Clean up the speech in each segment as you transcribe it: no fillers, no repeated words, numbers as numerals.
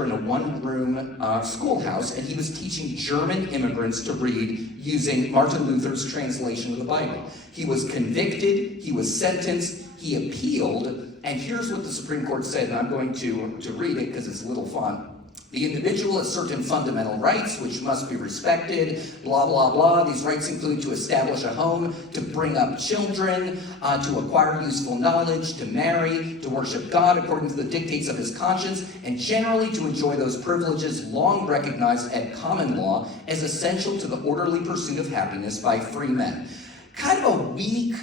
instructor in a one-room schoolhouse, and he was teaching German immigrants to read using Martin Luther's translation of the Bible. He was convicted, he was sentenced, he appealed, and here's what the Supreme Court said, and I'm going to read it because it's little font. The individual has certain fundamental rights which must be respected, blah, blah, blah. These rights include to establish a home, to bring up children, to acquire useful knowledge, to marry, to worship God according to the dictates of his conscience, and generally to enjoy those privileges long recognized at common law as essential to the orderly pursuit of happiness by free men. Kind of a weak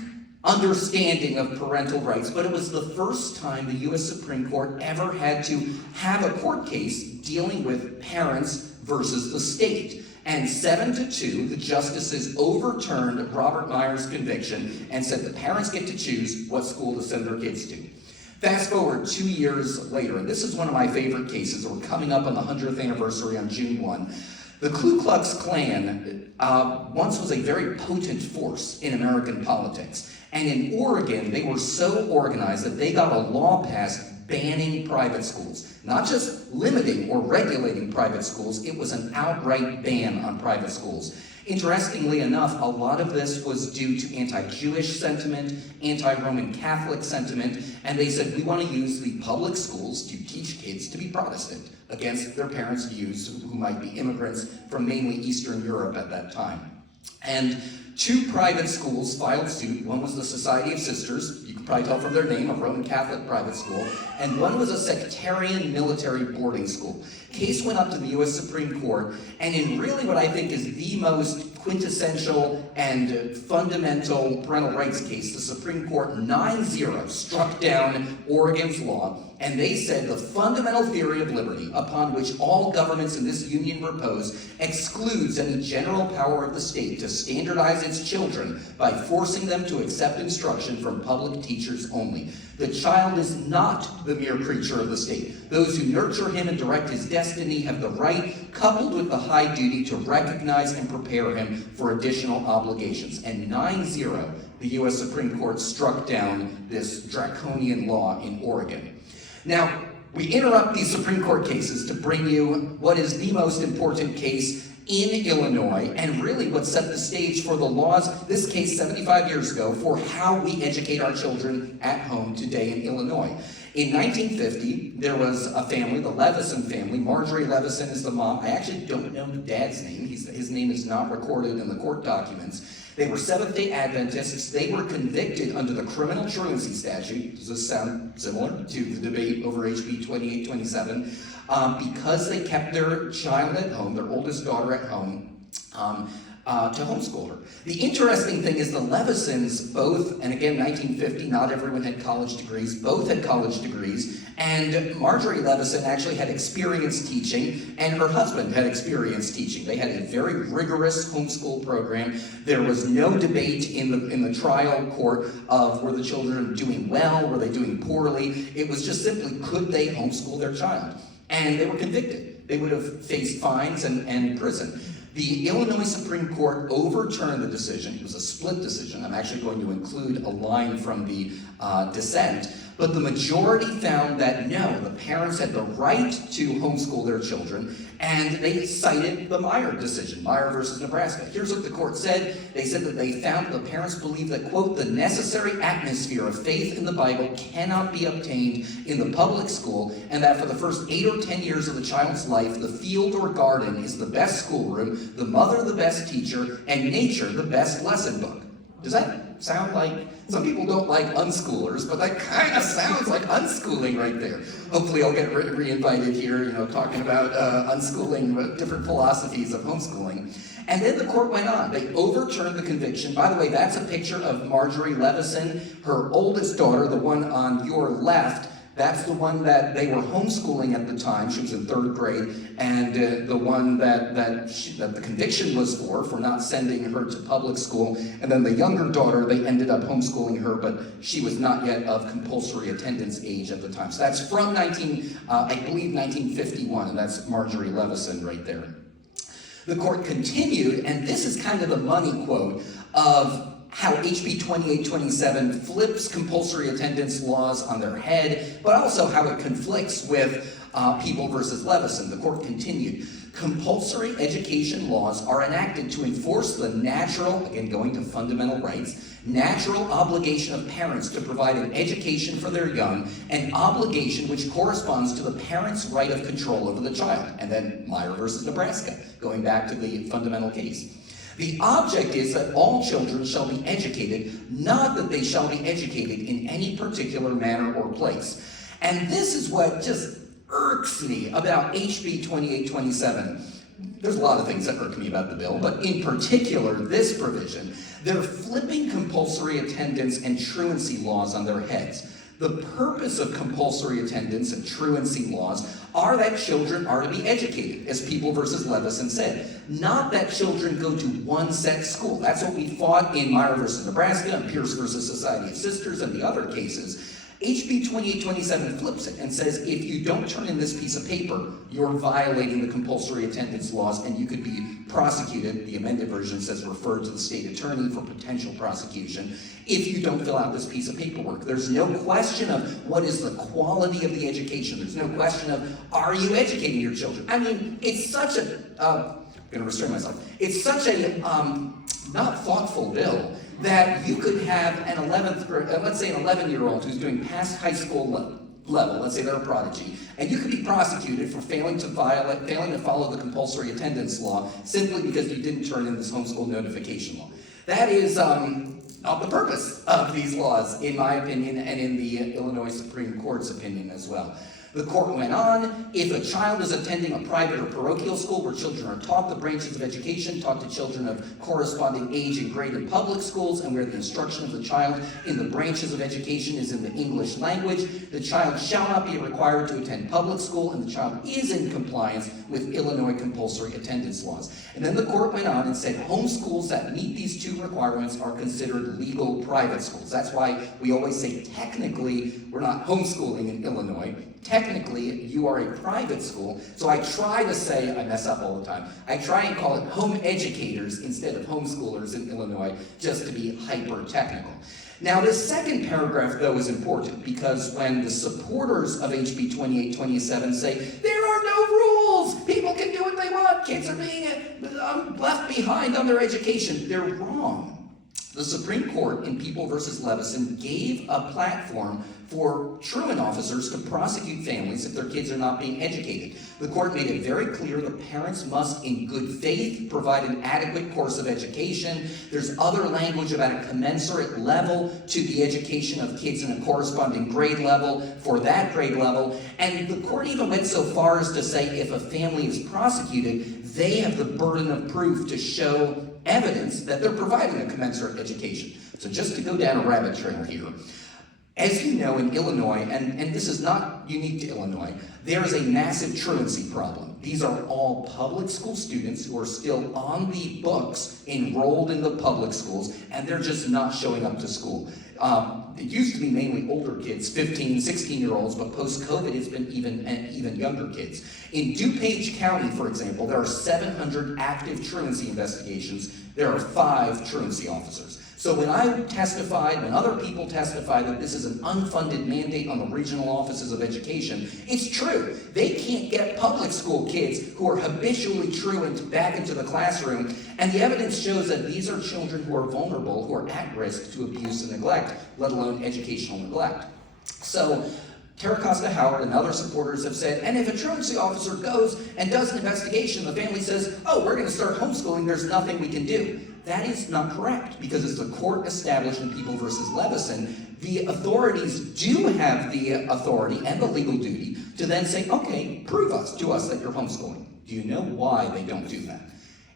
understanding of parental rights, but it was the first time the U.S. Supreme Court ever had to have a court case dealing with parents versus the state. And 7-2, the justices overturned Robert Meyer's conviction and said the parents get to choose what school to send their kids to. Fast forward 2 years later, and this is one of my favorite cases. We're coming up on the 100th anniversary on June 1. The Ku Klux Klan once was a very potent force in American politics. And in Oregon, they were so organized that they got a law passed banning private schools. Not just limiting or regulating private schools, it was an outright ban on private schools. Interestingly enough, a lot of this was due to anti-Jewish sentiment, anti-Roman Catholic sentiment, and they said, we want to use the public schools to teach kids to be Protestant against their parents' views, who might be immigrants from mainly Eastern Europe at that time. And 2 private schools filed suit. One was the Society of Sisters, you can probably tell from their name, a Roman Catholic private school, and one was a sectarian military boarding school. Case went up to the U.S. Supreme Court, and in really what I think is the most quintessential and fundamental parental rights case, the Supreme Court 9-0 struck down Oregon's law, and they said the fundamental theory of liberty, upon which all governments in this union repose, excludes any general power of the state to standardize its children by forcing them to accept instruction from public teachers only. The child is not the mere creature of the state. Those who nurture him and direct his destiny have the right, coupled with the high duty, to recognize and prepare him for additional obligations. And 9-0, the U.S. Supreme Court struck down this draconian law in Oregon. Now, we interrupt these Supreme Court cases to bring you what is the most important case in Illinois, and really what set the stage for the laws, this case 75 years ago, for how we educate our children at home today in Illinois. In 1950, there was a family, the Levison family. Marjorie Levison is the mom. I actually don't know the dad's name. His name is not recorded in the court documents. They were Seventh-day Adventists. They were convicted under the criminal truancy statute. Does this sound similar to the debate over HB 2827? Because they kept their child at home, their oldest daughter at home, to homeschool her. The interesting thing is the Levisons both, and again 1950, not everyone had college degrees, both had college degrees, and Marjorie Levison actually had experience teaching, and her husband had experience teaching. They had a very rigorous homeschool program. There was no debate in the trial court of were the children doing well, were they doing poorly. It was just simply, could they homeschool their child? And they were convicted. They would have faced fines and prison. The Illinois Supreme Court overturned the decision. It was a split decision. I'm actually going to include a line from the dissent. But the majority found that no, the parents had the right to homeschool their children, and they cited the Meyer decision, Meyer versus Nebraska. Here's what the court said. They said that they found the parents believed that, quote, the necessary atmosphere of faith in the Bible cannot be obtained in the public school, and that for the first 8 or 10 years of the child's life, the field or garden is the best schoolroom, the mother the best teacher, and nature the best lesson book. Does that sound like, some people don't like unschoolers, but that kind of sounds like unschooling right there. Hopefully I'll get re-invited here, talking about unschooling, different philosophies of homeschooling. And then the court went on. They overturned the conviction. By the way, that's a picture of Marjorie Levison, her oldest daughter, the one on your left. That's the one that they were homeschooling at the time. She was in 3rd grade, and the one that the conviction was for not sending her to public school. And then the younger daughter, they ended up homeschooling her, but she was not yet of compulsory attendance age at the time. So that's from 1951, and that's Marjorie Levison right there. The court continued, and this is kind of the money quote of how HB 2827 flips compulsory attendance laws on their head, but also how it conflicts with People versus Levison, the court continued, compulsory education laws are enacted to enforce the natural, again going to fundamental rights, natural obligation of parents to provide an education for their young, an obligation which corresponds to the parent's right of control over the child. And then Meyer versus Nebraska, going back to the fundamental case. The object is that all children shall be educated, not that they shall be educated in any particular manner or place. And this is what just irks me about HB 2827. There's a lot of things that irk me about the bill, but in particular, this provision. They're flipping compulsory attendance and truancy laws on their heads. The purpose of compulsory attendance and truancy laws are that children are to be educated, as People versus Levison said. Not that children go to one set school. That's what we fought in Meyer versus Nebraska and Pierce versus Society of Sisters and the other cases. HB 2827 flips it and says if you don't turn in this piece of paper, you're violating the compulsory attendance laws and you could be prosecuted. The amended version says refer to the state attorney for potential prosecution if you don't fill out this piece of paperwork. There's no question of what is the quality of the education. There's no question of are you educating your children. I mean, it's such a, I'm going to restrain myself. It's such a not thoughtful bill that you could have an 11th grade, let's say an 11-year-old who's doing past high school level, let's say they're a prodigy, and you could be prosecuted for failing to follow the compulsory attendance law simply because you didn't turn in this homeschool notification law. That is not the purpose of these laws, in my opinion, and in the Illinois Supreme Court's opinion as well. The court went on, if a child is attending a private or parochial school where children are taught the branches of education, taught to children of corresponding age and grade in public schools, and where the instruction of the child in the branches of education is in the English language, the child shall not be required to attend public school, and the child is in compliance with Illinois compulsory attendance laws. And then the court went on and said homeschools that meet these two requirements are considered legal private schools. That's why we always say technically we're not homeschooling in Illinois. Technically, you are a private school, so I try to say, I mess up all the time, I try and call it home educators instead of homeschoolers in Illinois, just to be hyper-technical. Now, this second paragraph, though, is important, because when the supporters of HB 2827 say, there are no rules, people can do what they want, kids are being left behind on their education, they're wrong. The Supreme Court in People versus Levison gave a platform for truant officers to prosecute families if their kids are not being educated. The court made it very clear the parents must, in good faith, provide an adequate course of education. There's other language about a commensurate level to the education of kids in a corresponding grade level for that grade level. And the court even went so far as to say if a family is prosecuted, they have the burden of proof to show evidence that they're providing a commensurate education. So just to go down a rabbit trail here, as you know, in Illinois, and this is not unique to Illinois, there is a massive truancy problem. These are all public school students who are still on the books, enrolled in the public schools, and they're just not showing up to school. It used to be mainly older kids, 15, 16-year-olds, but post-COVID it's been even younger kids. In DuPage County, for example, there are 700 active truancy investigations. There are 5 truancy officers. So when I testified, when other people testify that this is an unfunded mandate on the regional offices of education, it's true. They can't get public school kids who are habitually truant back into the classroom, and the evidence shows that these are children who are vulnerable, who are at risk to abuse and neglect, let alone educational neglect. So Tara Costa Howard and other supporters have said, and if a truancy officer goes and does an investigation, the family says, oh, we're going to start homeschooling, there's nothing we can do. That is not correct, because as the court established in People versus Levison, the authorities do have the authority and the legal duty to then say, okay, prove to us that you're homeschooling. Do you know why they don't do that?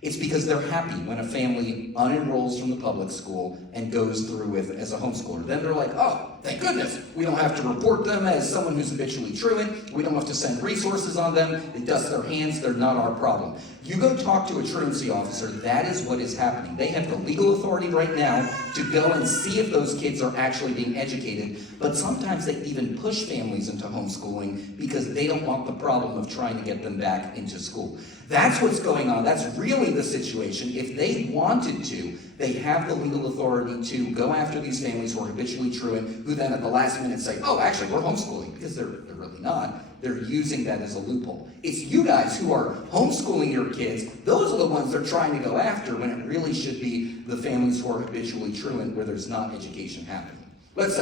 It's because they're happy when a family unenrolls from the public school and goes through with as a homeschooler. Then they're like, oh, thank goodness. We don't have to report them as someone who's habitually truant. We don't have to send resources on them. They dust their hands. They're not our problem. You go talk to a truancy officer, that is what is happening. They have the legal authority right now to go and see if those kids are actually being educated, but sometimes they even push families into homeschooling because they don't want the problem of trying to get them back into school. That's what's going on. That's really the situation. If they wanted to, they have the legal authority to go after these families who are habitually truant, who then at the last minute say, oh, actually, we're homeschooling, because they're really not. They're using that as a loophole. It's you guys who are homeschooling your kids. Those are the ones they're trying to go after when it really should be the families who are habitually truant where there's not education happening. Let's